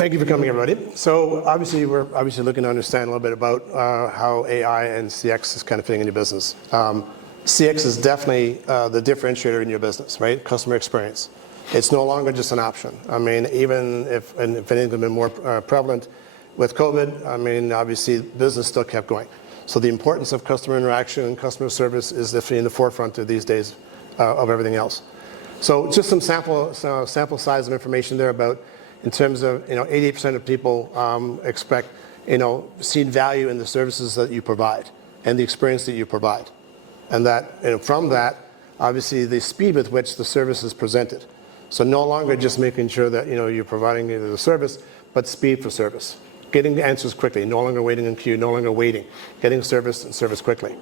Thank you for coming, everybody. So obviously, we're looking to understand a little bit about how AI and CX is kind of fitting in your business. CX is definitely the differentiator in your business, right? Customer experience. It's no longer just an option. I mean, even if anything's been more prevalent with COVID, I mean, obviously, business still kept going. So the importance of customer interaction and customer service is definitely in the forefront of these days of everything else. So just some sample size of information there about, in terms of, 88% of people expect, seen value in the services that you provide and the experience that you provide. And that, from that, obviously, the speed with which the service is presented. So no longer just making sure that, you're providing the service, but speed for service. Getting the answers quickly, no longer waiting in queue, no longer waiting. Getting service and service quickly.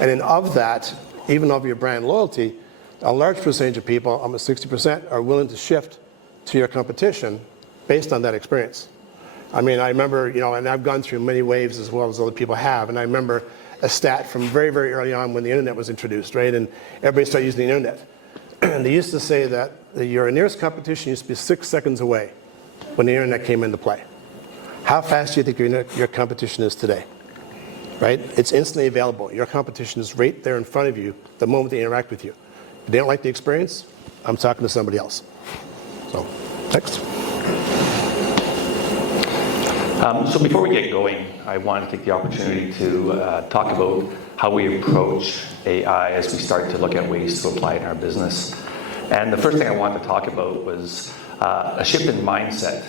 And then of that, even of your brand loyalty, a large percentage of people, almost 60%, are willing to shift to your competition based on that experience. I mean, I remember, and I've gone through many waves as well as other people have, and I remember a stat from very, very early on when the internet was introduced, right? And everybody started using the internet. And they used to say that your nearest competition used to be 6 seconds away when the internet came into play. How fast do you think your competition is today? Right? It's instantly available. Your competition is right there in front of you the moment they interact with you. If they don't like the experience, I'm talking to somebody else. So, next. So before we get going, I want to take the opportunity to talk about how we approach AI as we start to look at ways to apply it in our business. And the first thing I wanted to talk about was a shift in mindset,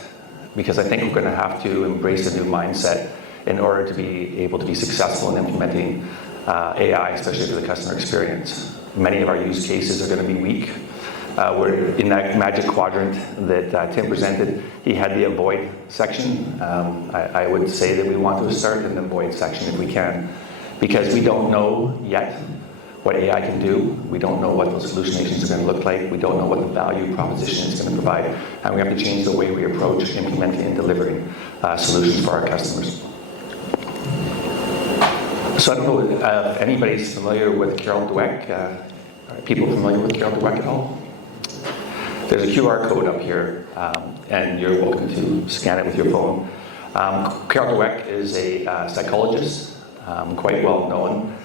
because I think we're going to have to embrace a new mindset in order to be able to be successful in implementing AI, especially for the customer experience. Many of our use cases are going to be weak. We're in that magic quadrant that Tim presented. He had the avoid section. I would say that we want to start in the avoid section if we can, because we don't know yet what AI can do. We don't know what those hallucinations are going to look like. We don't know what the value proposition is going to provide. And we have to change the way we approach implementing and delivering solutions for our customers. So I don't know if anybody's familiar with Carol Dweck. Are people familiar with Carol Dweck at all? There's a QR code up here, and you're welcome to scan it with your phone. Carol Dweck is a psychologist, quite well known,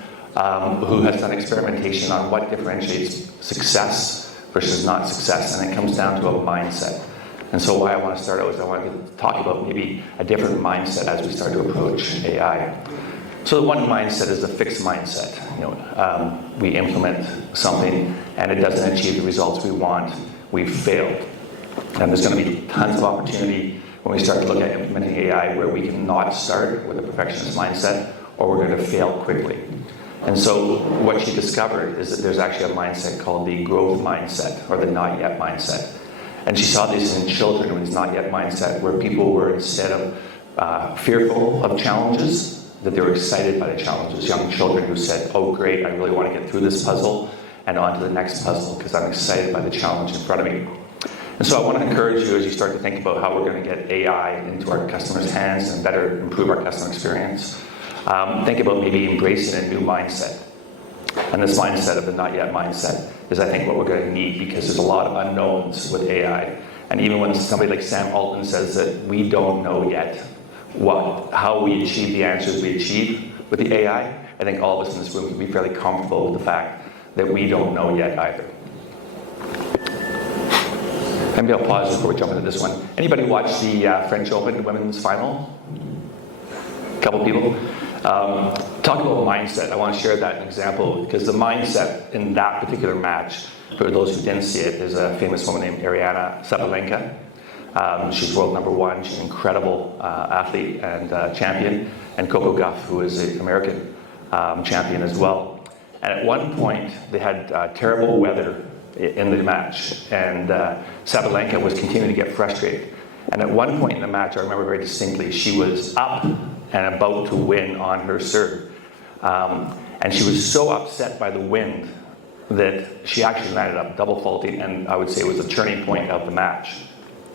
who has done experimentation on what differentiates success versus not success, and it comes down to a mindset. And so why I want to start out is I want to talk about maybe a different mindset as we start to approach AI. So the one mindset is the fixed mindset. We implement something and it doesn't achieve the results we want. We've failed. And there's going to be tons of opportunity when we start to look at implementing AI where we can not start with a perfectionist mindset, or we're going to fail quickly. And so what she discovered is that there's actually a mindset called the growth mindset, or the not yet mindset. And she saw this in children with this not yet mindset, where people were, instead of fearful of challenges, that they were excited by the challenges. Young children who said, oh great, I really want to get through this puzzle and on to the next puzzle because I'm excited by the challenge in front of me. And so I want to encourage you as you start to think about how we're going to get AI into our customers' hands and better improve our customer experience. Think about maybe embracing a new mindset. And this mindset of the not yet mindset is, I think, what we're going to need, because there's a lot of unknowns with AI. And even when somebody like Sam Altman says that we don't know yet how we achieve the answers we achieve with the AI, I think all of us in this room can be fairly comfortable with the fact that we don't know yet either. Maybe I'll pause before we jump into this one. Anybody watch the French Open women's final? A couple people. Talk about mindset. I want to share that example, because the mindset in that particular match, for those who didn't see it, is a famous woman named Aryna Sabalenka. She's world number one. She's an incredible athlete and champion. And Coco Gauff, who is an American champion as well. And at one point, they had terrible weather in the match. And Sabalenka was continuing to get frustrated. And at one point in the match, I remember very distinctly, she was up and about to win on her serve. And she was so upset by the wind that she actually landed up double faulting, and I would say it was a turning point of the match,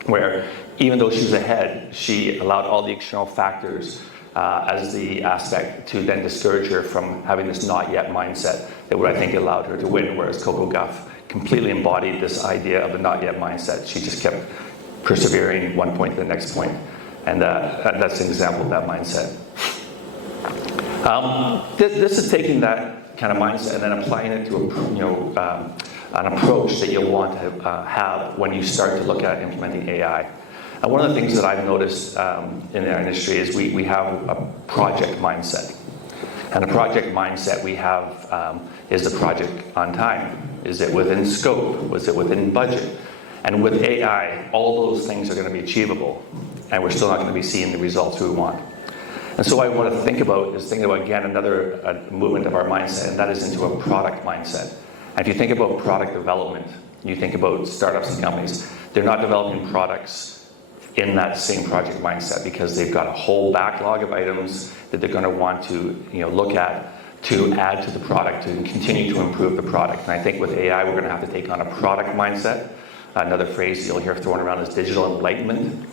where even though she was ahead, she allowed all the external factors as the aspect to then discourage her from having this not yet mindset that would, I think, allowed her to win, whereas Coco Gauff completely embodied this idea of the not yet mindset. She just kept persevering one point to the next point. And that's an example of that mindset. This is taking that kind of mindset and then applying it to an approach that you'll want to have when you start to look at implementing AI. And one of the things that I've noticed in our industry is we have a project mindset. And the project mindset we have is the project on time? Is it within scope? Was it within budget? And with AI, all those things are going to be achievable, and we're still not going to be seeing the results we want. And so what I want to think about again, another movement of our mindset, and that is into a product mindset. And if you think about product development, you think about startups and companies, they're not developing products in that same project mindset because they've got a whole backlog of items that they're going to want to look at to add to the product, to continue to improve the product. And I think with AI, we're going to have to take on a product mindset. Another phrase you'll hear thrown around is digital enlightenment.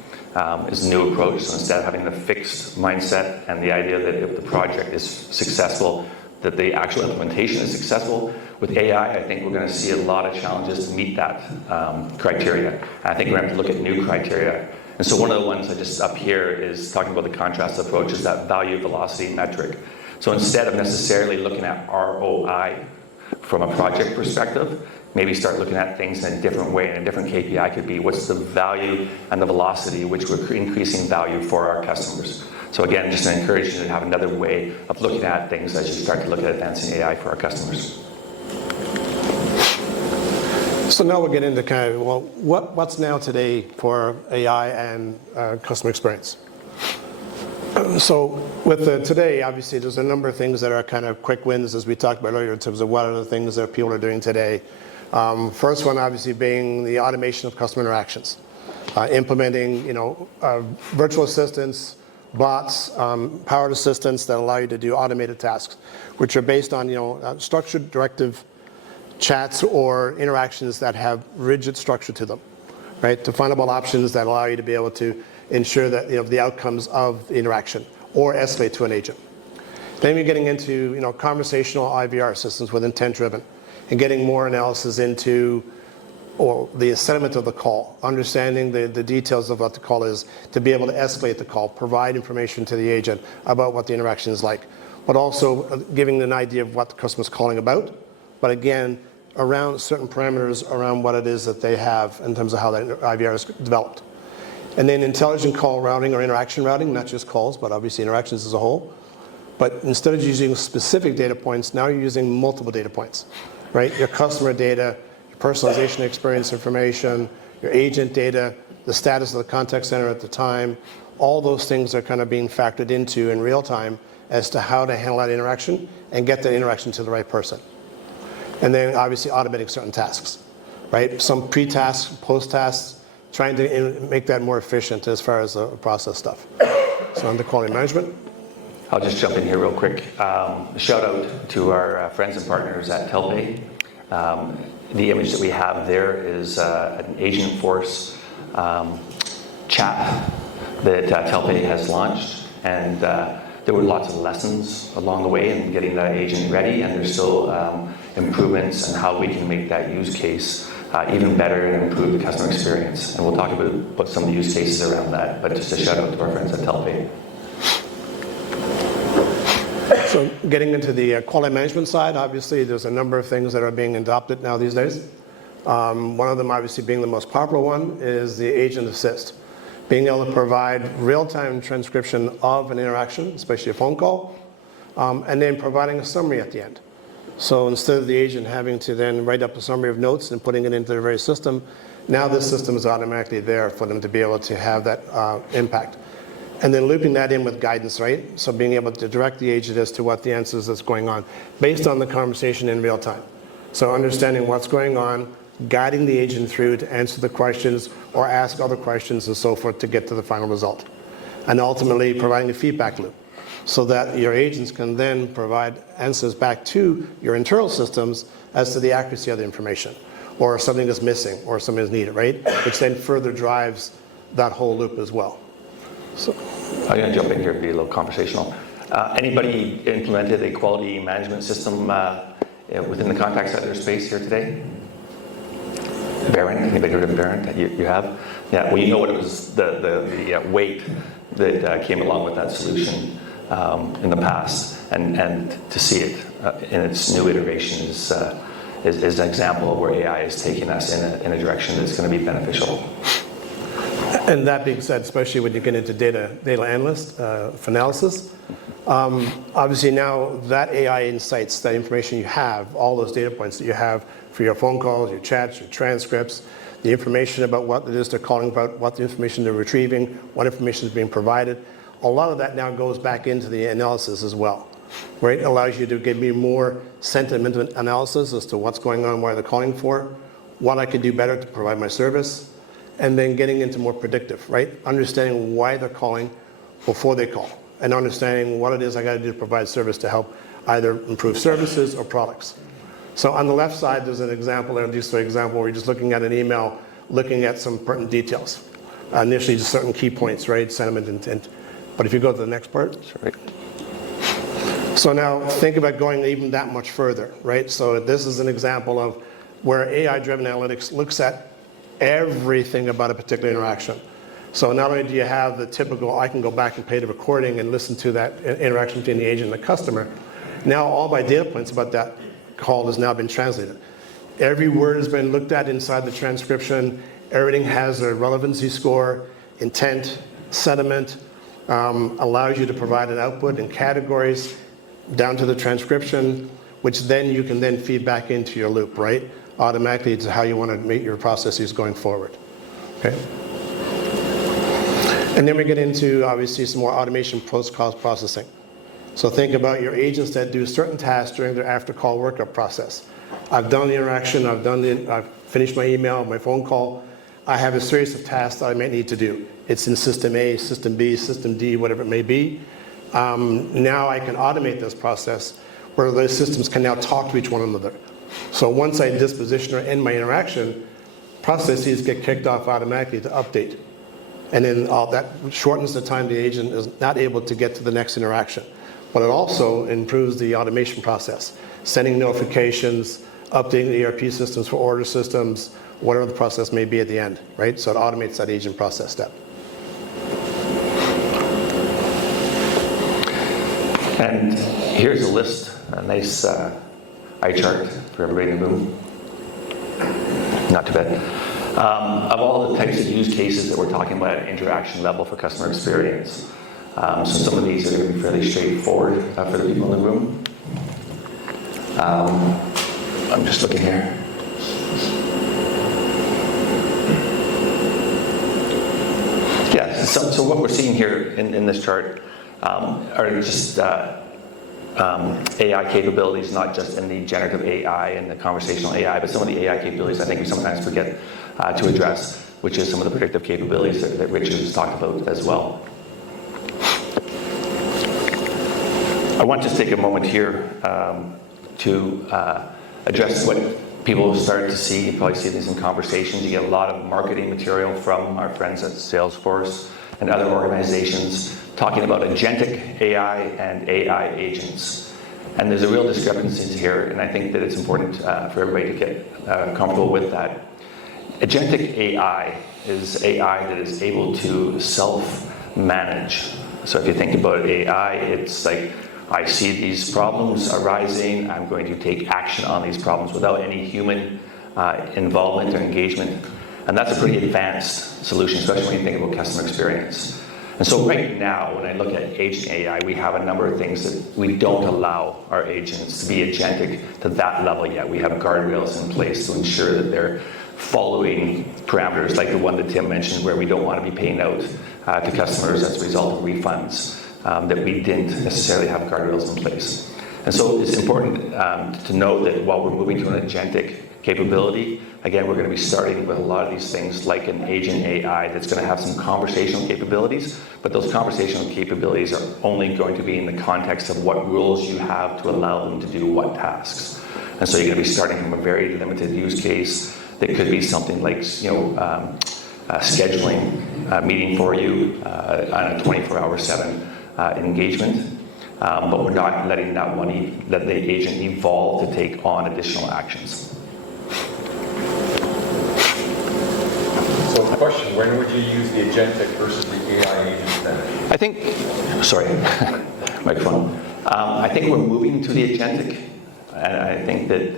Is a new approach. So instead of having the fixed mindset and the idea that if the project is successful, that the actual implementation is successful, with AI, I think we're going to see a lot of challenges to meet that criteria. And I think we're going to have to look at new criteria. And so one of the ones I just up here is talking about the contrast approach, is that value velocity metric. So instead of necessarily looking at ROI from a project perspective, maybe start looking at things in a different way, and a different KPI could be what's the value and the velocity which we're increasing value for our customers. So again, just an encouragement to have another way of looking at things as you start to look at advancing AI for our customers. So now we'll get into kind of, well, what's now today for AI and customer experience? So with today, obviously, there's a number of things that are kind of quick wins, as we talked about earlier, in terms of what are the things that people are doing today. First one, obviously, being the automation of customer interactions, implementing, virtual assistants, bots, powered assistants that allow you to do automated tasks, which are based on, structured directive chats or interactions that have rigid structure to them, right? Definable options that allow you to be able to ensure that the outcomes of the interaction or escalate to an agent. Then we're getting into conversational IVR systems with intent driven, and getting more analysis into or the sentiment of the call, understanding the details of what the call is, to be able to escalate the call, provide information to the agent about what the interaction is like, but also giving an idea of what the customer is calling about, but again, around certain parameters around what it is that they have in terms of how that IVR is developed. And then intelligent call routing or interaction routing, not just calls, but obviously interactions as a whole. But instead of using specific data points, now you're using multiple data points, right? Your customer data, your personalization experience information, your agent data, the status of the contact center at the time, all those things are kind of being factored into in real time as to how to handle that interaction and get that interaction to the right person. And then obviously automating certain tasks, right? Some pre-tasks, post-tasks, trying to make that more efficient as far as the process stuff. So under quality management. I'll just jump in here real quick. Shout out to our friends and partners at Telpay. The image that we have there is an Agent Force chat that Telpay has launched, and there were lots of lessons along the way in getting that agent ready, and there's still improvements in how we can make that use case even better and improve the customer experience. And we'll talk about some of the use cases around that, but just a shout out to our friends at Telpay. So getting into the quality management side, obviously there's a number of things that are being adopted now these days. One of them obviously being the most popular one is the Agent Assist. Being able to provide real-time transcription of an interaction, especially a phone call, and then providing a summary at the end. So instead of the agent having to then write up a summary of notes and putting it into the very system, now this system is automatically there for them to be able to have that impact. And then looping that in with guidance, right? So being able to direct the agent as to what the answers that's going on based on the conversation in real time. So understanding what's going on, guiding the agent through to answer the questions or ask other questions and so forth to get to the final result. And ultimately providing a feedback loop so that your agents can then provide answers back to your internal systems as to the accuracy of the information, or something is missing or something is needed, right? Which then further drives that whole loop as well. So I'm going to jump in here and be a little conversational. Anybody implemented a quality management system within the contact center space here today? Barron, anybody heard of Barron? You have? Yeah, well, you know what it was, the weight that came along with that solution in the past, and to see it in its new iteration is an example of where AI is taking us in a direction that's going to be beneficial. And that being said, especially when you get into data analyst for analysis, obviously now that AI insights, that information you have, all those data points that you have for your phone calls, your chats, your transcripts, the information about what it is they're calling about, what the information they're retrieving, what information is being provided, a lot of that now goes back into the analysis as well, right? It allows you to give me more sentiment analysis as to what's going on, why they're calling for, what I could do better to provide my service, and then getting into more predictive, right? Understanding why they're calling before they call, and understanding what it is I got to do to provide service to help either improve services or products. So on the left side, there's an example there, just an example where you're just looking at an email, looking at some pertinent details. Initially, just certain key points, right? Sentiment, intent. But if you go to the next part. Sorry. So now think about going even that much further, right? So this is an example of where AI-driven analytics looks at everything about a particular interaction. So not only do you have the typical, I can go back and play the recording and listen to that interaction between the agent and the customer, now all my data points about that call has now been translated. Every word has been looked at inside the transcription. Everything has a relevancy score, intent, sentiment, allows you to provide an output in categories down to the transcription, which then you can then feed back into your loop, right? Automatically to how you want to make your processes going forward, okay? And then we get into, obviously, some more automation post-call processing. So think about your agents that do certain tasks during their after-call workup process. I've done the interaction, I've finished my email, my phone call. I have a series of tasks that I might need to do. It's in system A, system B, system D, whatever it may be. Now I can automate this process where those systems can now talk to each one another. So once I disposition or end my interaction, processes get kicked off automatically to update. And then that shortens the time the agent is not able to get to the next interaction. But it also improves the automation process, sending notifications, updating the ERP systems for order systems, whatever the process may be at the end, right? So it automates that agent process step. And here's a list, a nice eye chart for everybody in the room. Not too bad. Of all the types of use cases that we're talking about at interaction level for customer experience. So some of these are going to be fairly straightforward for the people in the room. I'm just looking here. Yeah, so what we're seeing here in this chart are just AI capabilities, not just in the generative AI and the conversational AI, but some of the AI capabilities I think we sometimes forget to address, which is some of the predictive capabilities that Richard has talked about as well. I want to just take a moment here to address what people start to see. You probably see these in conversations. You get a lot of marketing material from our friends at Salesforce and other organizations talking about agentic AI and AI agents. And there's a real discrepancy here, and I think that it's important for everybody to get comfortable with that. Agentic AI is AI that is able to self-manage. So if you think about AI, it's like, I see these problems arising, I'm going to take action on these problems without any human involvement or engagement. And that's a pretty advanced solution, especially when you think about customer experience. And so right now, when I look at agent AI, we have a number of things that we don't allow our agents to be agentic to that level yet. We have guardrails in place to ensure that they're following parameters like the one that Tim mentioned, where we don't want to be paying out to customers as a result of refunds that we didn't necessarily have guardrails in place. And so it's important to know that while we're moving to an agentic capability, again, we're going to be starting with a lot of these things like an agent AI that's going to have some conversational capabilities, but those conversational capabilities are only going to be in the context of what rules you have to allow them to do what tasks. And so you're going to be starting from a very limited use case that could be something like, scheduling a meeting for you on a 24/7 engagement, but we're not letting let the agent evolve to take on additional actions. question. When would you use the agentic versus the AI agents then? I think, sorry, microphone. I think we're moving to the agentic, and I think that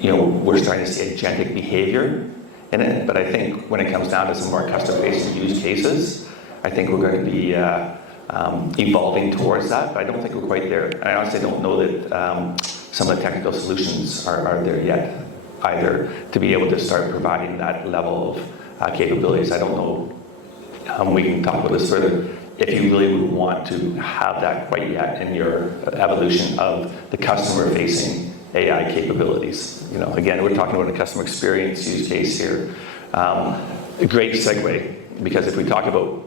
we're starting to see agentic behavior in it. But I think when it comes down to some more customer-facing use cases, I think we're going to be evolving towards that. But I don't think we're quite there. And I honestly don't know that some of the technical solutions are there yet either to be able to start providing that level of capabilities. I don't know. We can talk about this further. If you really would want to have that quite yet in your evolution of the customer-facing AI capabilities. Again, we're talking about a customer experience use case here. A great segue, because if we talk about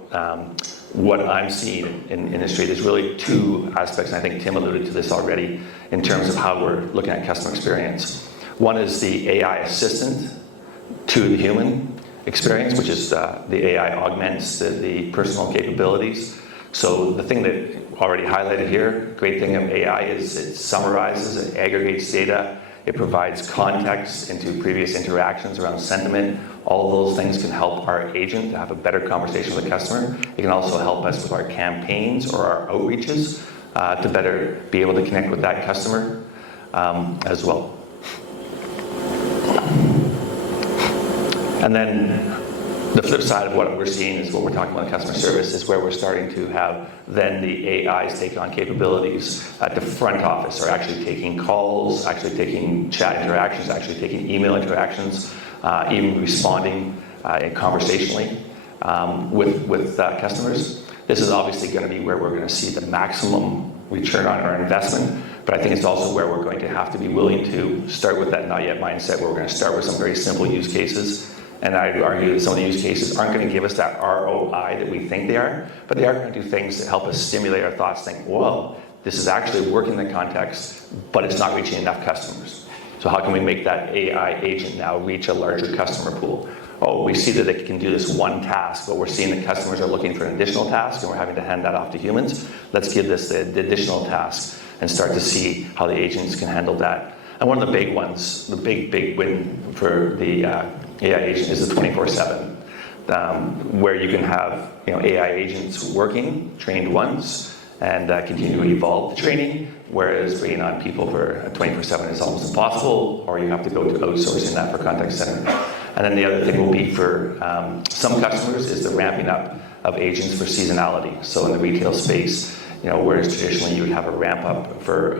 what I'm seeing in the industry, there's really two aspects, and I think Tim alluded to this already, in terms of how we're looking at customer experience. One is the AI assistant to the human experience, which is the AI augments the personal capabilities. So the thing that already highlighted here, great thing of AI is it summarizes, it aggregates data, it provides context into previous interactions around sentiment. All of those things can help our agent to have a better conversation with the customer. It can also help us with our campaigns or our outreaches to better be able to connect with that customer as well. And then the flip side of what we're seeing is what we're talking about in customer service is where we're starting to have then the AIs take on capabilities at the front office, or actually taking calls, actually taking chat interactions, actually taking email interactions, even responding conversationally with customers. This is obviously going to be where we're going to see the maximum return on our investment, but I think it's also where we're going to have to be willing to start with that not yet mindset, where we're going to start with some very simple use cases. And I'd argue that some of the use cases aren't going to give us that ROI that we think they are, but they are going to do things that help us stimulate our thoughts, think, well, this is actually working in the context, but it's not reaching enough customers. So how can we make that AI agent now reach a larger customer pool? Oh, we see that it can do this one task, but we're seeing that customers are looking for an additional task, and we're having to hand that off to humans. Let's give this the additional task and start to see how the agents can handle that. And one of the big ones, the big win for the AI agent is the 24/7, where you can have AI agents working, trained once, and continue to evolve the training, whereas bringing on people for 24/7 is almost impossible, or you have to go to outsourcing that for contact center. And then the other thing will be for some customers is the ramping up of agents for seasonality. So in the retail space, whereas traditionally you would have a ramp up for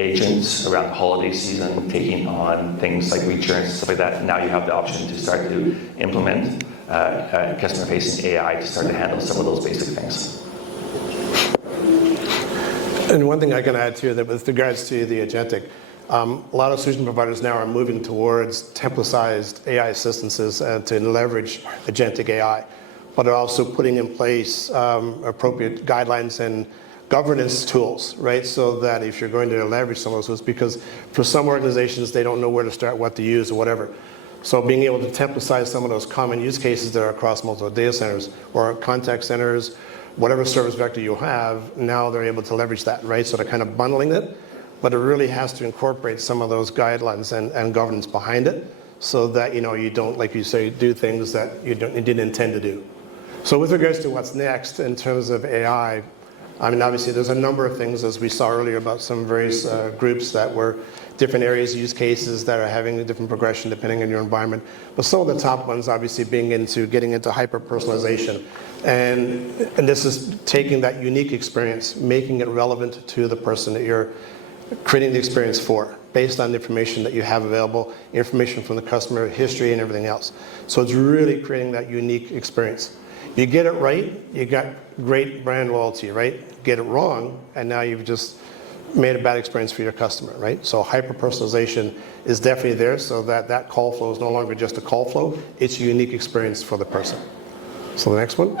agents around the holiday season, taking on things like returns and stuff like that. Now you have the option to start to implement customer-facing AI to start to handle some of those basic things. And one thing I can add to that with regards to the agentic, a lot of solution providers now are moving towards template-sized AI assistants to leverage agentic AI, but are also putting in place appropriate guidelines and governance tools, right? So that if you're going to leverage some of those tools, because for some organizations, they don't know where to start, what to use, or whatever. So being able to template-size some of those common use cases that are across multiple data centers or contact centers, whatever service vector you have, now they're able to leverage that, right? So they're kind of bundling it, but it really has to incorporate some of those guidelines and governance behind it, so that you don't, like you say, do things that you didn't intend to do. So with regards to what's next in terms of AI, I mean, obviously there's a number of things, as we saw earlier, about some various groups that were different areas, use cases that are having a different progression depending on your environment. But some of the top ones obviously getting into hyper-personalization. And this is taking that unique experience, making it relevant to the person that you're creating the experience for, based on the information that you have available, information from the customer history and everything else. So it's really creating that unique experience. You get it right, you got great brand loyalty, right? Get it wrong, and now you've just made a bad experience for your customer, right? So hyper-personalization is definitely there, so that call flow is no longer just a call flow, it's a unique experience for the person. So the next one?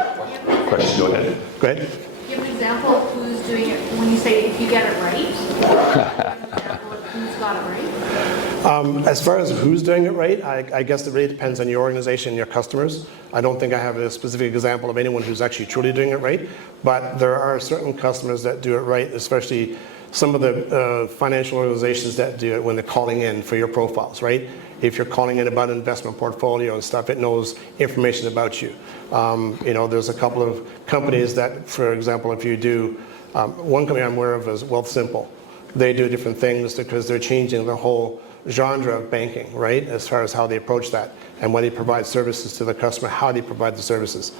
Question, go ahead. Go ahead. Give an example of who's doing it when you say if you get it right. Give an example of who's got it right. As far as who's doing it right, I guess it really depends on your organization and your customers. I don't think I have a specific example of anyone who's actually truly doing it right, but there are certain customers that do it right, especially some of the financial organizations that do it when they're calling in for your profiles, right? If you're calling in about an investment portfolio and stuff, it knows information about you. There's a couple of companies that, for example, if you do, one company I'm aware of is Wealthsimple. They do different things because they're changing the whole genre of banking, right? As far as how they approach that and when they provide services to the customer, how they provide the services.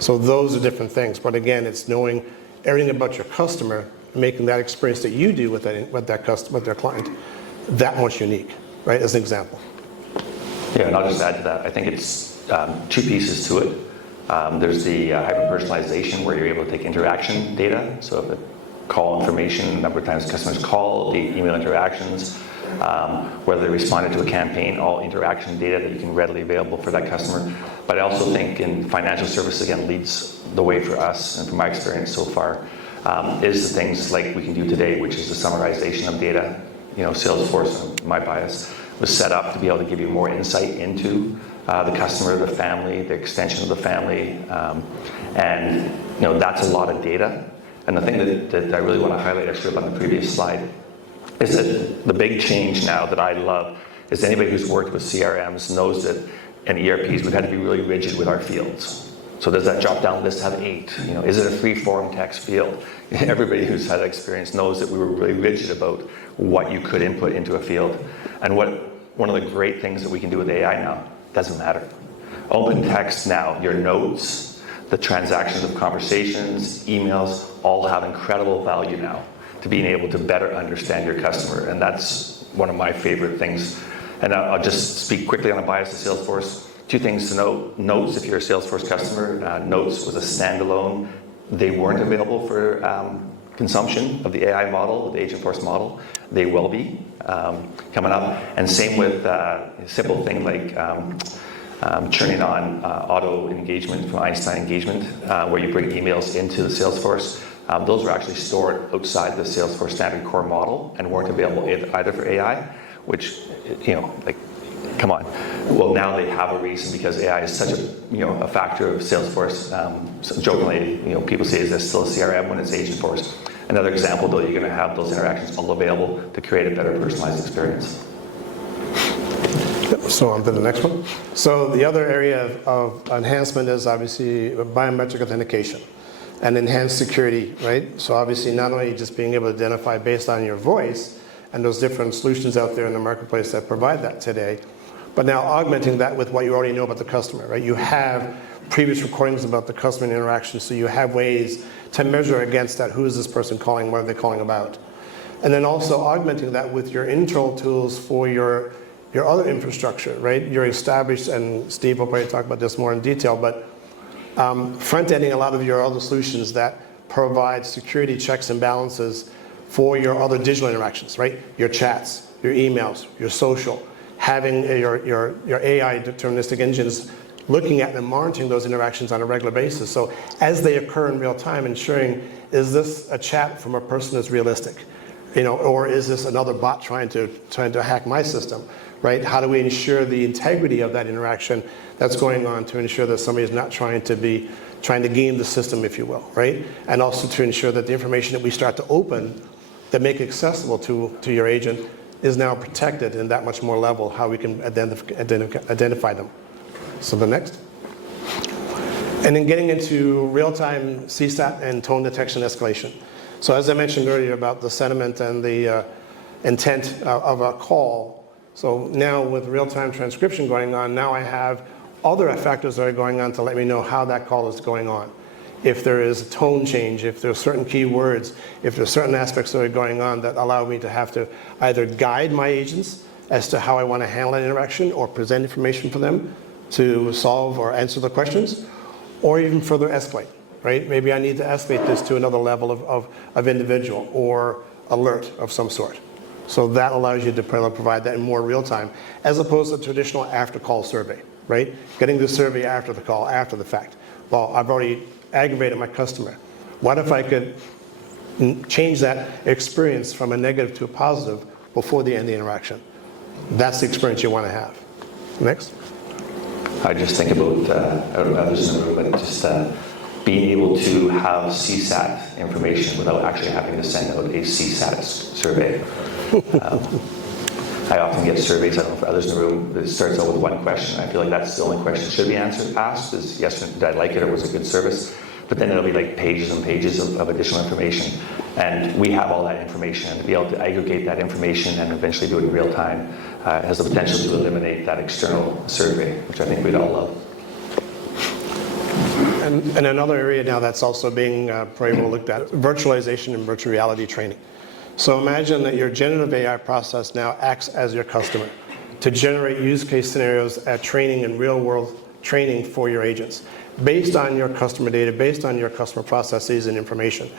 So those are different things. But again, it's knowing everything about your customer, making that experience that you do with that customer, with their client, that much unique, right? As an example. Yeah, and I'll just add to that. I think it's two pieces to it. There's the hyper-personalization where you're able to take interaction data. So if call information, the number of times customers call, the email interactions, whether they responded to a campaign, all interaction data that you can readily available for that customer. But I also think in financial services, again, leads the way for us, and from my experience so far, is the things like we can do today, which is the summarization of data. Salesforce, my bias, was set up to be able to give you more insight into the customer, the family, the extension of the family, and that's a lot of data. And the thing that I really want to highlight, actually, up on the previous slide, is that the big change now that I love is anybody who's worked with CRMs knows that in ERPs we've had to be really rigid with our fields. So does that drop-down list have 8? Is it a free-form text field? Everybody who's had that experience knows that we were really rigid about what you could input into a field. And one of the great things that we can do with AI now, doesn't matter. Open text now, your notes, the transactions of conversations, emails, all have incredible value now to being able to better understand your customer. And that's one of my favorite things. And I'll just speak quickly on a bias of Salesforce. 2 things to note. Notes, if you're a Salesforce customer, Notes was a standalone. They weren't available for consumption of the AI model, the Agentforce model. They will be coming up. And same with a simple thing like churning on auto engagement from Einstein Engagement, where you bring emails into the Salesforce. Those were actually stored outside the Salesforce standard core model and weren't available either for AI, which, come on. Well, now they have a reason because AI is such a factor of Salesforce. So jokingly, people say, is this still a CRM when it's Agentforce? Another example, though, you're going to have those interactions all available to create a better personalized experience. So on to the next one. So the other area of enhancement is obviously biometric authentication and enhanced security, right? So obviously not only just being able to identify based on your voice and those different solutions out there in the marketplace that provide that today, but now augmenting that with what you already know about the customer, right? You have previous recordings about the customer interaction, so you have ways to measure against that. Who is this person calling? What are they calling about? And then also augmenting that with your internal tools for your other infrastructure, right? You're established, and Steve will probably talk about this more in detail, but front-ending a lot of your other solutions that provide security checks and balances for your other digital interactions, right? Your chats, your emails, your social, having your AI deterministic engines looking at and monitoring those interactions on a regular basis. So as they occur in real time, ensuring, is this a chat from a person that's realistic? Or is this another bot trying to hack my system, right? How do we ensure the integrity of that interaction that's going on to ensure that somebody is not trying to game the system, if you will, right? And also to ensure that the information that we start to open that make accessible to your agent is now protected in that much more level, how we can identify them. So the next. And then getting into real-time CSAT and tone detection escalation. So as I mentioned earlier about the sentiment and the intent of a call, so now with real-time transcription going on, now I have other factors that are going on to let me know how that call is going on. If there is a tone change, if there are certain keywords, if there are certain aspects that are going on that allow me to have to either guide my agents as to how I want to handle an interaction or present information for them to solve or answer the questions, or even further escalate, right? Maybe I need to escalate this to another level of individual or alert of some sort. So that allows you to provide that in more real time, as opposed to traditional after-call survey, right? Getting the survey after the call, after the fact. Well, I've already aggravated my customer. What if I could change that experience from a negative to a positive before the end of the interaction? That's the experience you want to have. Next. I just think about, I don't know others in the room, but just being able to have CSAT information without actually having to send out a CSAT survey. I often get surveys, I don't know for others in the room, that starts out with one question. I feel like that's the only question that should be asked is yes, did I like it, or was it good service? But then it'll be like pages and pages of additional information. And we have all that information, and to be able to aggregate that information and eventually do it in real time has the potential to eliminate that external survey, which I think we'd all love. And another area now that's also being probably looked at, virtualization and virtual reality training. So imagine that your generative AI process now acts as your customer to generate use case scenarios at training and real world training for your agents based on your customer data, based on your customer processes and information,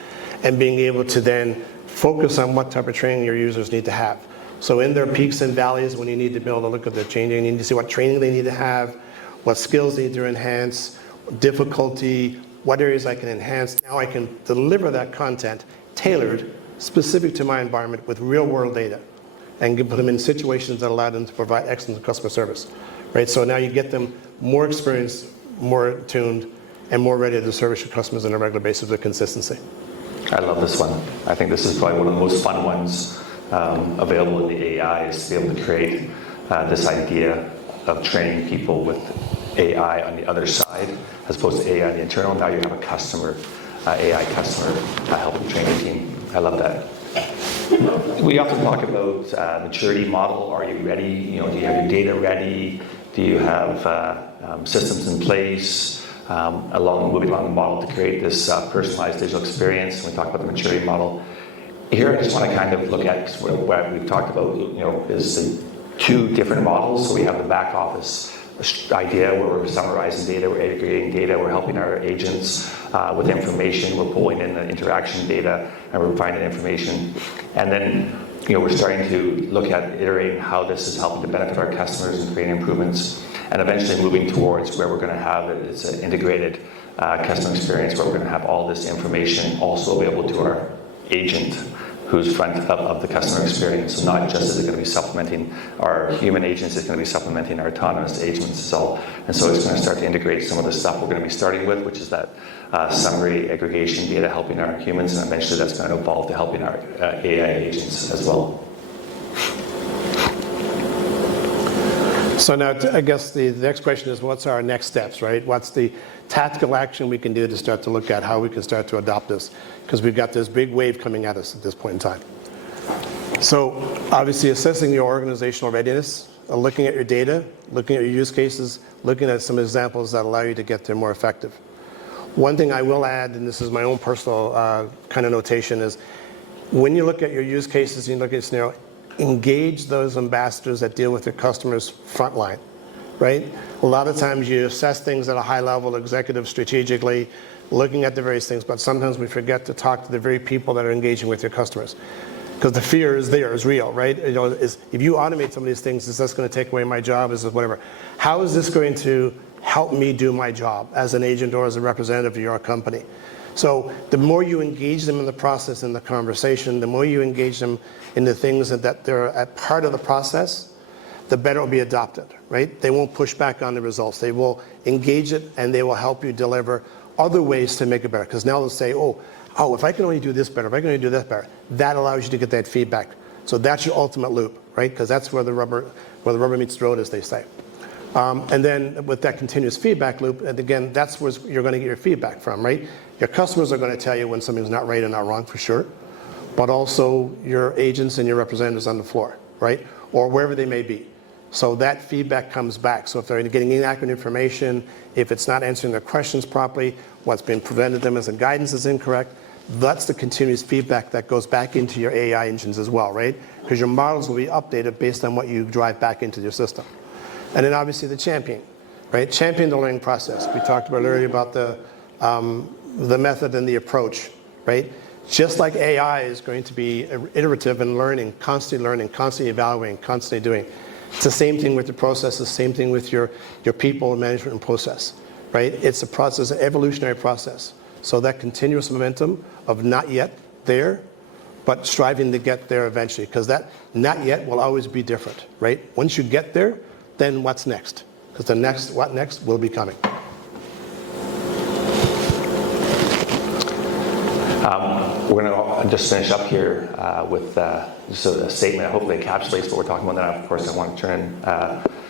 and being able to then focus on what type of training your users need to have. So in their peaks and valleys, when you need to be able to look at the changing, you need to see what training they need to have, what skills they need to enhance, difficulty, what areas I can enhance. Now I can deliver that content tailored, specific to my environment with real world data, and put them in situations that allow them to provide excellent customer service, right? So now you get them more experienced, more tuned, and more ready to service your customers on a regular basis with consistency. I love this one. I think this is probably one of the most fun ones available in the AI, is to be able to create this idea of training people with AI on the other side, as opposed to AI on the internal. Now you have a customer, AI customer, helping train the team. I love that. We often talk about maturity model. Are you ready? Do you have your data ready? Do you have systems in place? Moving along the model to create this personalized digital experience. When we talk about the maturity model, here I just want to kind of look at what we've talked about. Is the two different models. So we have the back office idea where we're summarizing data, we're aggregating data, we're helping our agents with information, we're pulling in the interaction data, and we're finding information. And then we're starting to look at iterating how this is helping to benefit our customers and creating improvements, and eventually moving towards where we're going to have it's an integrated customer experience where we're going to have all this information also available to our agent who's front of the customer experience. So not just is it going to be supplementing our human agents, it's going to be supplementing our autonomous agents as well. And so it's going to start to integrate some of the stuff we're going to be starting with, which is that summary aggregation data helping our humans, and eventually that's going to evolve to helping our AI agents as well. So now I guess the next question is, what's our next steps, right? What's the tactical action we can do to start to look at how we can start to adopt this? Because we've got this big wave coming at us at this point in time. So obviously assessing your organizational readiness, looking at your data, looking at your use cases, looking at some examples that allow you to get there more effective. One thing I will add, and this is my own personal kind of notation, is when you look at your use cases, you look at a scenario, engage those ambassadors that deal with your customers frontline, right? A lot of times you assess things at a high level, executive strategically, looking at the various things, but sometimes we forget to talk to the very people that are engaging with your customers. Because the fear is there, is real, right? Is if you automate some of these things, is this going to take away my job? Is this whatever? How is this going to help me do my job as an agent or as a representative of your company? So the more you engage them in the process, in the conversation, the more you engage them in the things that they're a part of the process, the better it will be adopted, right? They won't push back on the results. They will engage it, and they will help you deliver other ways to make it better. Because now they'll say, oh, if I can only do this better, if I can only do that better, that allows you to get that feedback. So that's your ultimate loop, right? Because that's where the rubber meets the road, as they say. And then with that continuous feedback loop, and again, that's where you're going to get your feedback from, right? Your customers are going to tell you when something's not right or not wrong, for sure, but also your agents and your representatives on the floor, right? Or wherever they may be. So that feedback comes back. So if they're getting inaccurate information, if it's not answering their questions properly, what's been prevented them as a guidance is incorrect, that's the continuous feedback that goes back into your AI engines as well, right? Because your models will be updated based on what you drive back into your system. And then obviously the champion, right? Champion the learning process. We talked about earlier about the method and the approach, right? Just like AI is going to be iterative and learning, constantly evaluating, constantly doing. It's the same thing with the processes, same thing with your people management and process, right? It's a process, an evolutionary process. So that continuous momentum of not yet there, but striving to get there eventually, because that not yet will always be different, right? Once you get there, then what's next? Because what next will be coming. We're going to just finish up here with just a statement that hopefully encapsulates what we're talking about. Then, of course, I want to turn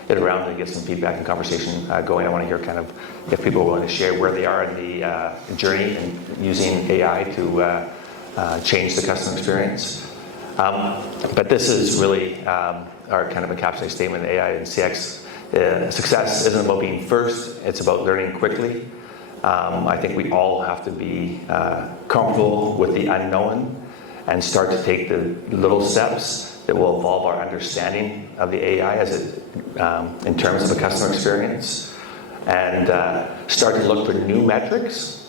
it around and get some feedback and conversation going. I want to hear kind of if people are willing to share where they are in the journey and using AI to change the customer experience. But this is really our kind of encapsulated statement, AI and CX. Success isn't about being first, it's about learning quickly. I think we all have to be comfortable with the unknown and start to take the little steps that will evolve our understanding of the AI as it, in terms of the customer experience, and start to look for new metrics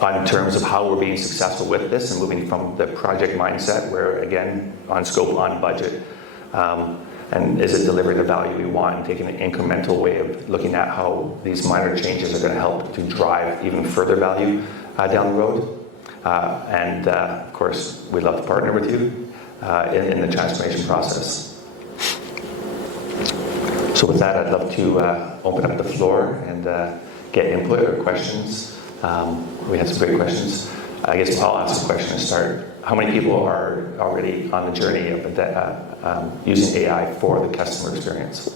on terms of how we're being successful with this and moving from the project mindset where, again, on scope, on budget, and is it delivering the value we want, and taking an incremental way of looking at how these minor changes are going to help to drive even further value down the road. And of course, we'd love to partner with you in the transformation process. So with that, I'd love to open up the floor and get input or questions. We had some great questions. I guess I'll ask a question to start. How many people are already on the journey of using AI for the customer experience?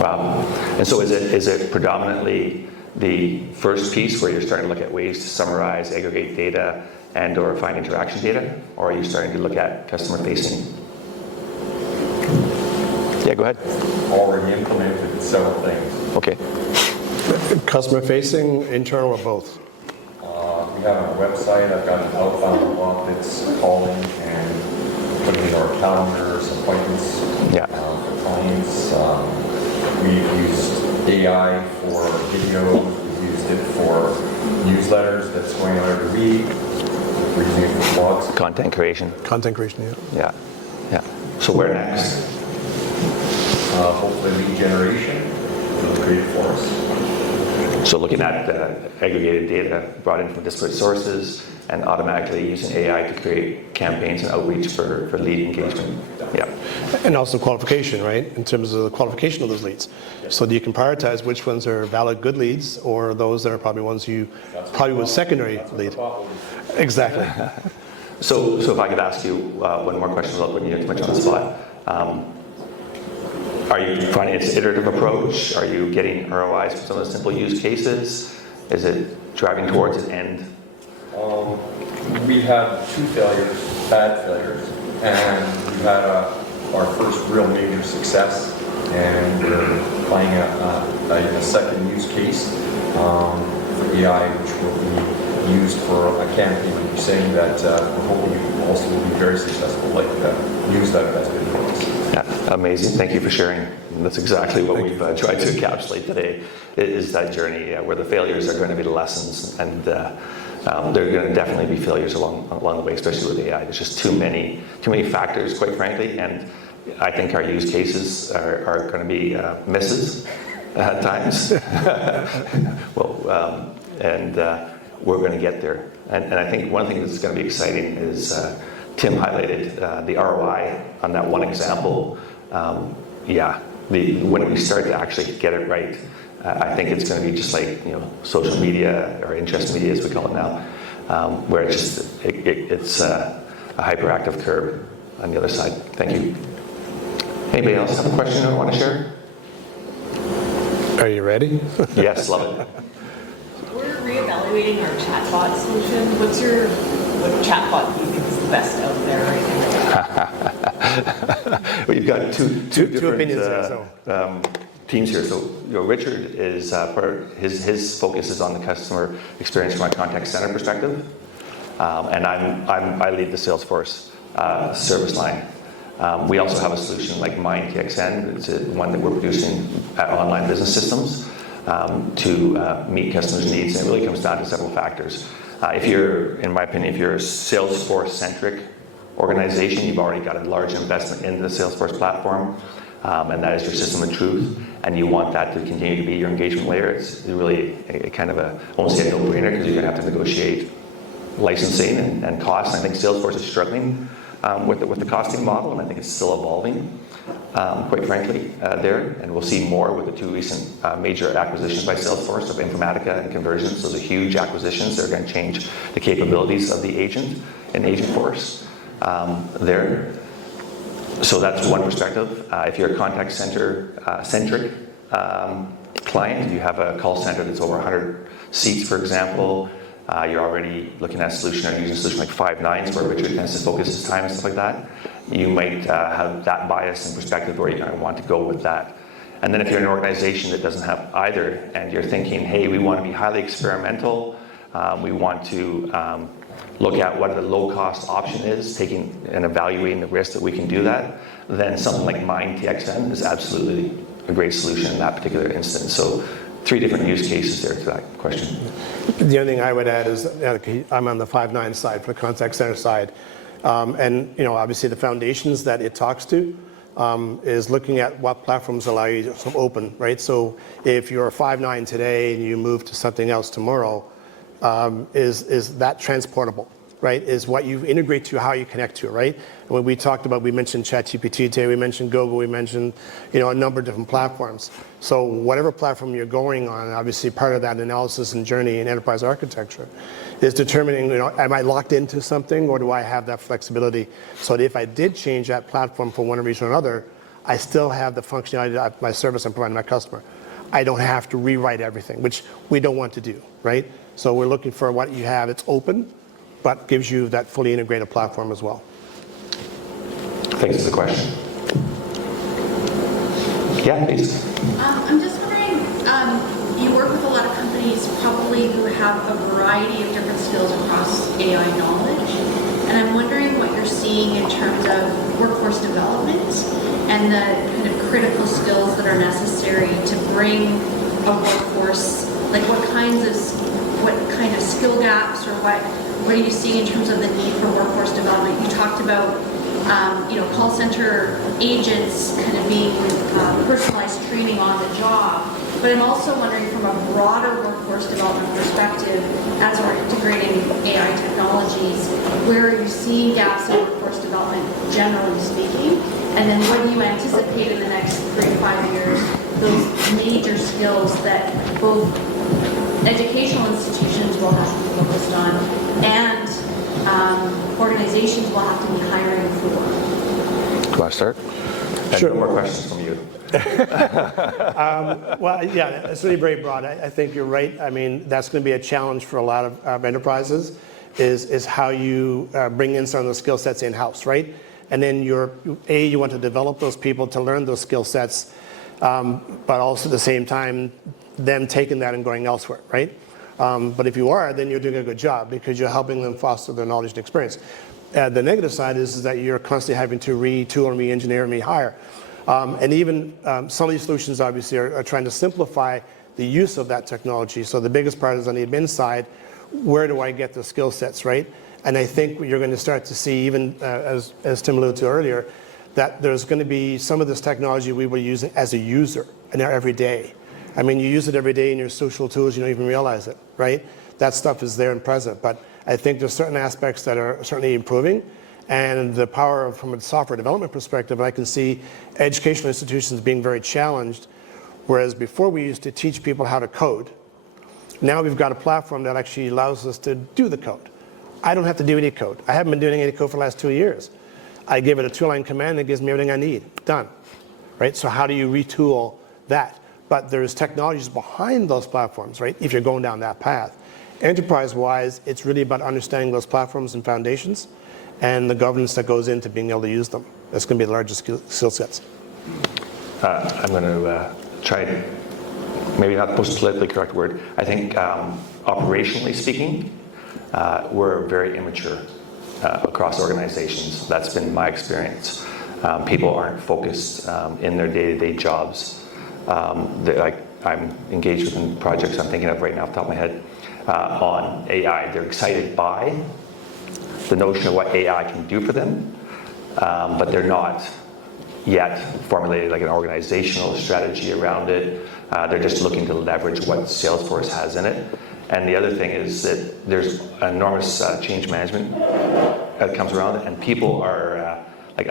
And so is it predominantly the first piece where you're starting to look at ways to summarize, aggregate data, and or find interaction data? Or are you starting to look at customer facing? Yeah, go ahead. Already implemented several things. Okay. Customer facing, internal, or both? We have a website. I've got an outbound bot that's calling and putting in our calendars, appointments for clients. We've used AI for videos. We've used it for newsletters that's going out every week. We're using it for blogs. Content creation. Content creation, yeah. Yeah. So where next? Hopefully lead generation will create for us. So looking at aggregated data brought in from disparate sources and automatically using AI to create campaigns and outreach for lead engagement. Yeah. And also qualification, right? In terms of the qualification of those leads. So you can prioritize which ones are valid good leads or those that are probably ones you probably would secondary lead. Exactly. So if I could ask you one more question without putting you too much on the spot. Are you finding it's an iterative approach? Are you getting ROIs from some of the simple use cases? Is it driving towards an end? We've had 2 failures, bad failures, and we've had our first real major success, and we're applying a second use case for AI, which will be used for a campaign. You're saying that we're hoping also will be very successful, like use that as good for us. Yeah, amazing. Thank you for sharing. And that's exactly what we've tried to encapsulate today, is that journey where the failures are going to be the lessons, and there are going to definitely be failures along the way, especially with AI. There's just too many factors, quite frankly, and I think our use cases are going to be misses at times. We're going to get there. And I think one thing that's going to be exciting is Tim highlighted the ROI on that one example. When we start to actually get it right, I think it's going to be just like social media or interest media, as we call it now, where it's a hyperactive curve on the other side. Thank you. Anybody else have a question or want to share? Are you ready? Yes, love it. We're reevaluating our chatbot solution. What chatbot do you think is the best out there right now? We've got two different opinions there, teams here. So Richard is his focus is on the customer experience from a contact center perspective, and I lead the Salesforce service line. We also have a solution like MindTXN. It's one that we're producing at Online Business Systems to meet customers' needs, and it really comes down to several factors. In my opinion, if you're a Salesforce-centric organization, you've already got a large investment in the Salesforce platform, and that is your system of truth, and you want that to continue to be your engagement layer. It's really a kind of I won't say a no-brainer, because you're going to have to negotiate licensing and costs. I think Salesforce is struggling with the costing model, and I think it's still evolving. quite frankly, there, and we'll see more with the two recent major acquisitions by Salesforce of Informatica and Conversions. Those are huge acquisitions. They're going to change the capabilities of the agent and Agentforce there. So that's one perspective. If you're a contact center centric client, you have a call center that's over 100 seats, for example, you're already looking at a solution or using a solution like Five9, where Richard tends to focus his time and stuff like that. You might have that bias and perspective where you're going to want to go with that. And then if you're an organization that doesn't have either, and you're thinking, hey, we want to be highly experimental, we want to look at what the low-cost option is, taking and evaluating the risk that we can do that, then something like MindTXN is absolutely a great solution in that particular instance. So 3 different use cases there to that question. The only thing I would add is I'm on the Five9 side, for the contact center side. And obviously the foundations that it talks to is looking at what platforms allow you to open, right? So if you're a Five9 today and you move to something else tomorrow, is that transportable, right? Is what you integrate to how you connect to it, right? And when we talked about, we mentioned ChatGPT today, we mentioned Google, we mentioned a number of different platforms. So whatever platform you're going on, obviously part of that analysis and journey in enterprise architecture is determining, am I locked into something, or do I have that flexibility so that if I did change that platform for one reason or another, I still have the functionality of my service I'm providing my customer. I don't have to rewrite everything, which we don't want to do, right? So we're looking for what you have, it's open, but gives you that fully integrated platform as well. Thanks for the question. Yeah, please. I'm just wondering, you work with a lot of companies probably who have a variety of different skills across AI knowledge, and I'm wondering what you're seeing in terms of workforce development and the kind of critical skills that are necessary to bring a workforce, like what kind of skill gaps, or what are you seeing in terms of the need for workforce development? You talked about call center agents kind of being personalized training on the job. But I'm also wondering from a broader workforce development perspective, as we're integrating AI technologies, where are you seeing gaps in workforce development, generally speaking? And then what do you anticipate in the next 3 to 5 years, those major skills that both educational institutions will have to be focused on and organizations will have to be hiring for? Do you want to start? Sure. No more questions from you. Well, yeah, it's really very broad. I think you're right. I mean, that's going to be a challenge for a lot of enterprises, is how you bring in some of those skill sets in-house, right? And then you want to develop those people to learn those skill sets, but also at the same time, them taking that and going elsewhere, right? But if you are, then you're doing a good job because you're helping them foster their knowledge and experience. The negative side is that you're constantly having to retool and re-engineer and rehire. And even some of these solutions obviously are trying to simplify the use of that technology. So the biggest part is on the admin side, where do I get the skill sets, right? And I think you're going to start to see, even as Tim alluded to earlier, that there's going to be some of this technology we will use as a user in our every day. I mean, you use it every day in your social tools, you don't even realize it, right? That stuff is there and present. But I think there's certain aspects that are certainly improving. And the power from a software development perspective, I can see educational institutions being very challenged, whereas before we used to teach people how to code. Now we've got a platform that actually allows us to do the code. I don't have to do any code. I haven't been doing any code for the last 2 years. I give it a 2-line command that gives me everything I need. Done. Right? So how do you retool that? But there's technologies behind those platforms, right? If you're going down that path. Enterprise-wise, it's really about understanding those platforms and foundations and the governance that goes into being able to use them. That's going to be the largest skill sets. I'm going to try, maybe not the most politically correct word. I think operationally speaking, we're very immature across organizations. That's been my experience. People aren't focused in their day-to-day jobs. I'm engaged in projects I'm thinking of right now off the top of my head on AI. They're excited by the notion of what AI can do for them, but they're not yet formulated like an organizational strategy around it. They're just looking to leverage what Salesforce has in it. And the other thing is that there's enormous change management that comes around it, and people are Like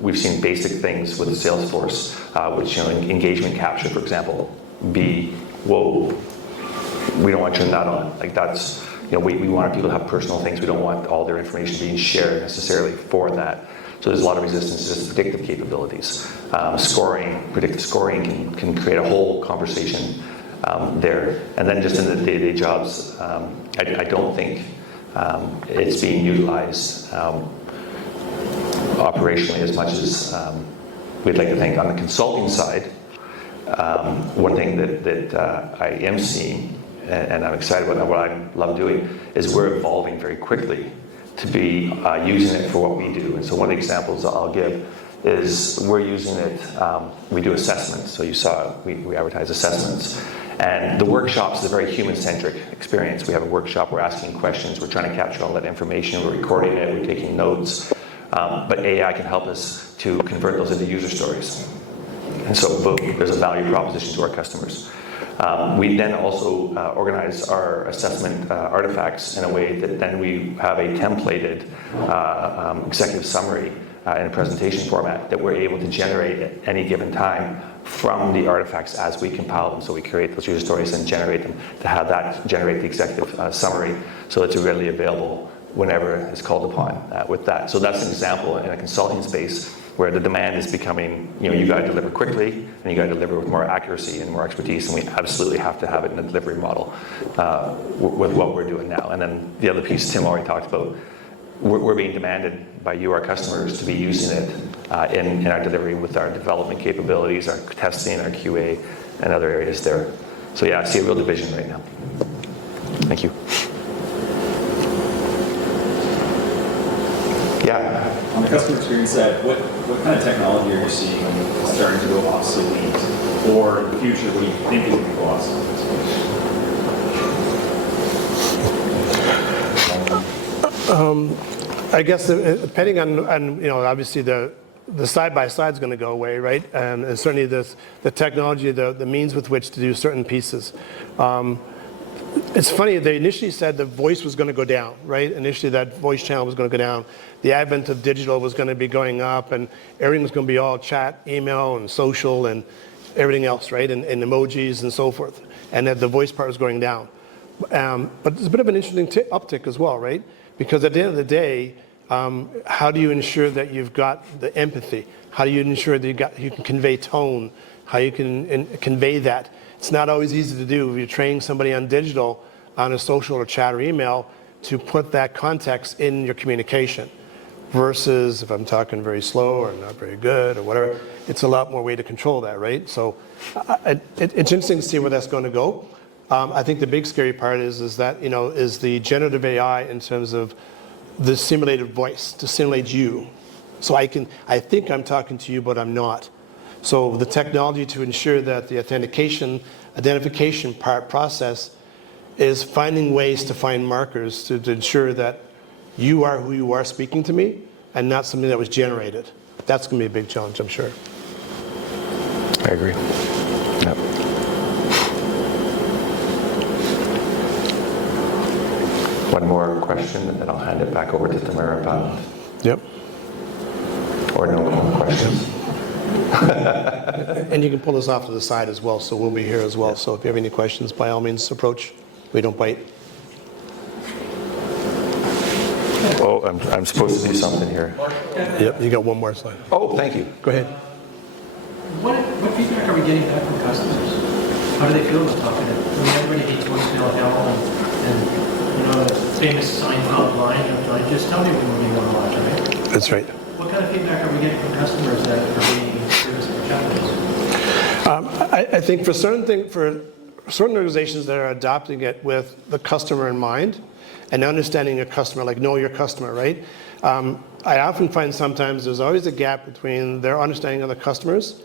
we've seen basic things with Salesforce, which engagement capture, for example, be whoa, we don't want to turn that on. Like that's we want people to have personal things. We don't want all their information being shared necessarily for that. So there's a lot of resistance to just predictive capabilities. Predictive scoring can create a whole conversation there. And then just in the day-to-day jobs, I don't think it's being utilized operationally as much as we'd like to think. On the consulting side, one thing that I am seeing, and I'm excited about, what I love doing, is we're evolving very quickly to be using it for what we do. And so one of the examples I'll give is we're using it, we do assessments. So you saw we advertise assessments. And the workshop's a very human-centric experience. We have a workshop, we're asking questions, we're trying to capture all that information, we're recording it, we're taking notes. But AI can help us to convert those into user stories. And so boom, there's a value proposition to our customers. We then also organize our assessment artifacts in a way that then we have a templated executive summary in a presentation format that we're able to generate at any given time from the artifacts as we compile them. So we create those user stories and generate them to have that generate the executive summary so it's readily available whenever it's called upon with that. So that's an example in a consulting space where the demand is becoming, you got to deliver quickly and you got to deliver with more accuracy and more expertise, and we absolutely have to have it in a delivery model with what we're doing now. And then the other piece Tim already talked about, we're being demanded by you, our customers, to be using it in our delivery with our development capabilities, our testing, our QA, and other areas there. So yeah, I see a real division right now. Thank you. Yeah. On the customer experience side, what kind of technology are you seeing starting to go obsolete? Or in the future, what do you think is going to go obsolete? I guess depending on obviously the side-by-side is going to go away, right? And certainly the technology, the means with which to do certain pieces. It's funny, they initially said the voice was going to go down, right? Initially that voice channel was going to go down. The advent of digital was going to be going up, and everything was going to be all chat, email, and social, and everything else, right? And emojis and so forth. And that the voice part was going down. But it's a bit of an interesting uptick as well, right? Because at the end of the day, how do you ensure that you've got the empathy? How do you ensure that you can convey tone? How you can convey that? It's not always easy to do. If you're training somebody on digital, on a social or chat or email, to put that context in your communication. Versus if I'm talking very slow or not very good or whatever, it's a lot more way to control that, right? So it's interesting to see where that's going to go. I think the big scary part is that, is the generative AI in terms of the simulated voice to simulate you. So I think I'm talking to you, but I'm not. So the technology to ensure that the identification process is finding ways to find markers to ensure that you are who you are speaking to me and not something that was generated. That's going to be a big challenge, I'm sure. I agree. Yep. One more question, and then I'll hand it back over to Tamara. Yep. Or no more questions. And you can pull this off to the side as well, so we'll be here as well. So if you have any questions, by all means, approach. We don't bite. Oh, I'm supposed to do something here. Yep, you got one more slide. Oh, thank you. Go ahead. What feedback are we getting back from customers? How do they feel about talking to them? I mean, everybody hates voicemail hell and the famous Seinfeld line of just tell me when you want to watch, right? That's right. What kind of feedback are we getting from customers that are being serious about challenges? I think for certain organizations that are adopting it with the customer in mind and understanding your customer, like know your customer, right? I often find sometimes there's always a gap between their understanding of the customers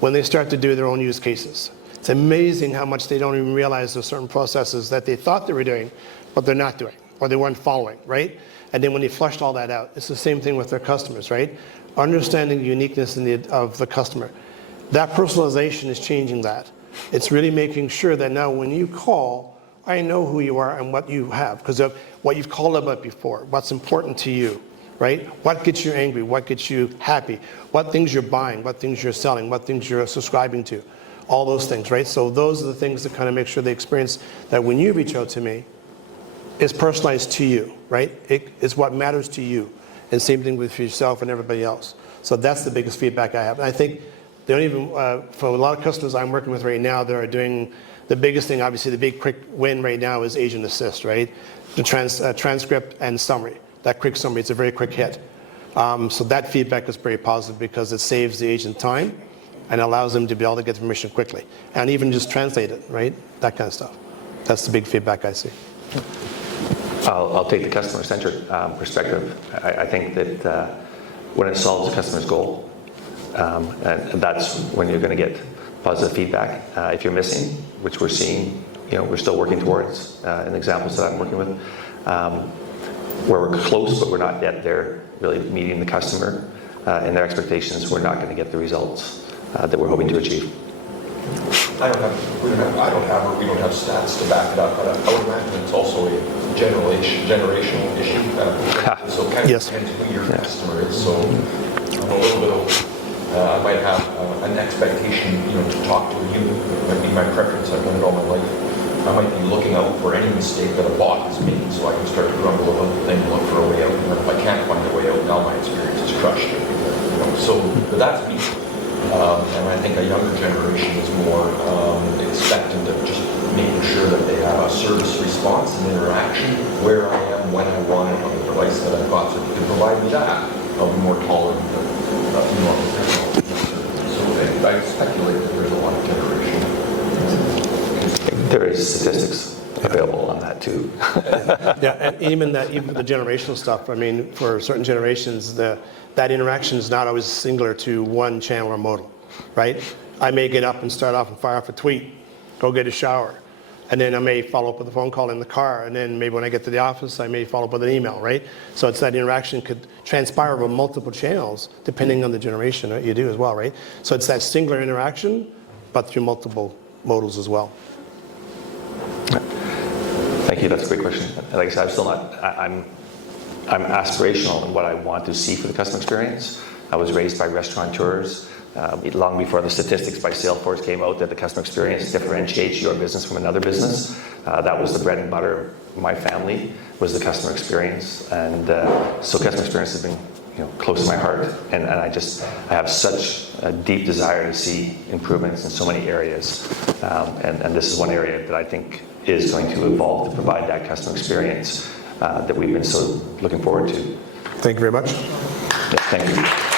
when they start to do their own use cases. It's amazing how much they don't even realize there's certain processes that they thought they were doing, but they're not doing, or they weren't following, right? And then when they flushed all that out, it's the same thing with their customers, right? Understanding the uniqueness of the customer. That personalization is changing that. It's really making sure that now when you call, I know who you are and what you have, because of what you've called about before, what's important to you, right? What gets you angry? What gets you happy? What things you're buying? What things you're selling? What things you're subscribing to? All those things, right? So those are the things that kind of make sure the experience that when you reach out to me is personalized to you, right? It's what matters to you. And same thing with yourself and everybody else. So that's the biggest feedback I have. And I think they don't even, for a lot of customers I'm working with right now, they're doing the biggest thing, obviously the big quick win right now is agent assist, right? The transcript and summary, that quick summary, it's a very quick hit. So that feedback is very positive because it saves the agent time and allows them to be able to get information quickly. And even just translate it, right? That kind of stuff. That's the big feedback I see. I'll take the customer-centric perspective. I think that when it solves the customer's goal, and that's when you're going to get positive feedback. If you're missing, which we're seeing, we're still working towards, in examples that I'm working with, where we're close but we're not yet there, really meeting the customer and their expectations, we're not going to get the results that we're hoping to achieve. We don't have stats to back it up, but I would imagine it's also a generational issue. So kind of Yes. depends who your customer is. So I'm a little bit of, I might have an expectation, to talk to a human. It might be my preference. I've done it all my life. I might be looking out for any mistake that a bot has made, so I can start to grumble about it and then look for a way out. And if I can't find a way out, now my experience is crushed. So, but that's me. And I think a younger generation is more expectant of just making sure that they have a service response and interaction where I am, when I want it, on the device that I've got. So if you can provide me that, I'll be more tolerant of normal technology. So I speculate that there's a lot of generation. There is statistics available on that too. Yeah, and even the generational stuff, I mean, for certain generations, that interaction is not always singular to one channel or modal, right? I may get up and start off and fire off a tweet, go get a shower, and then I may follow up with a phone call in the car, and then maybe when I get to the office, I may follow up with an email, right? So it's that interaction could transpire over multiple channels, depending on the generation that you do as well, right? So it's that singular interaction, but through multiple modals as well. Thank you. That's a great question. Like I said, I'm still not. I'm aspirational in what I want to see for the customer experience. I was raised by restaurateurs. Long before the statistics by Salesforce came out that the customer experience differentiates your business from another business. That was the bread and butter of my family, was the customer experience. And so customer experience has been close to my heart. And I have such a deep desire to see improvements in so many areas. And this is one area that I think is going to evolve to provide that customer experience that we've been so looking forward to. Thank you very much. Yeah, thank you.